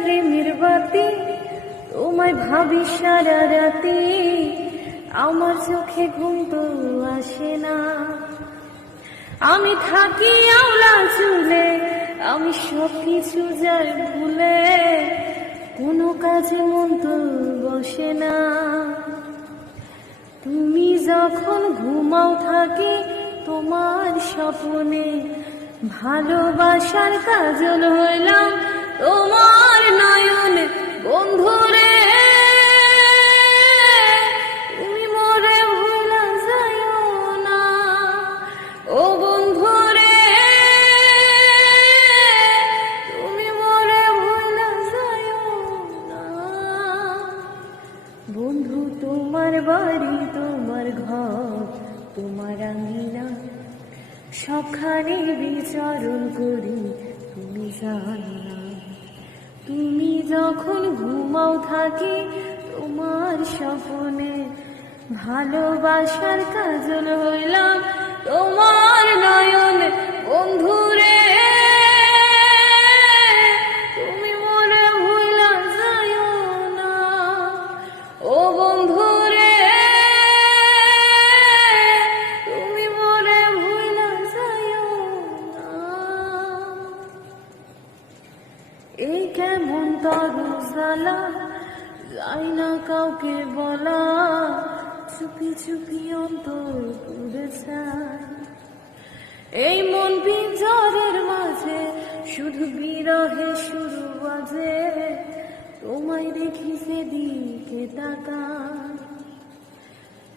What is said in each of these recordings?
প্রেমের বাতি, তোমায় ভাবি সারা রাতে, আমার চোখে ঘুম তো আসে না। আমি থাকি আওলা চুলে, আমি সব কিছু যাই ভুলে, কোনো কাজে মন তো বসে না। তুমি যখন ঘুমাও থাকি তোমার স্বপ্নে, ভালোবাসার কাজল হইলাম তোমার নয়নে। বন্ধুরে তুমি মোরে ভুলা যাইও না, ও বন্ধুরে তুমি মোরে ভুলা যাইও না। বন্ধু তোমার বাড়ি, তোমার ঘর, তোমার আঙিনা, সবখানে বিচরণ করি তুমি জানো না। তুমি যখন ঘুমাও থাকি তোমার স্বপ্নে, ভালোবাসার কাজল হইলাম তোমার নয়নে। বন্ধুরে তুমি মোরে ভুলা যাইও না, ও বন্ধুরে তুমি মোরে ভুলা যাইও না। এই কেমন তরু জ্বালা, যাই না কাউকে বলা, চুপি চুপি অন্তর পুড়ে যায়। এই মন পিঞ্জরের মাঝে শুধু বিরহে শুরু বাজে, তোমায় দেখি সেদিকে তাকায়।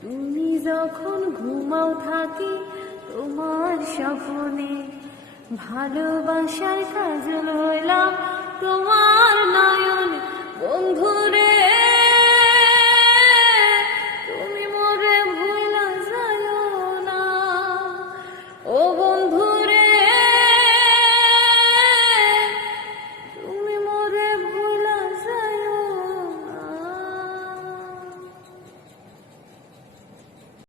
তুমি যখন ঘুমাও থাকি তোমার স্বপ্নে, ভালোবাসার কাজল হইলাম তোমার নয়নে। বন্ধুরে তুমি মোরে ভুলা যাইও না, ও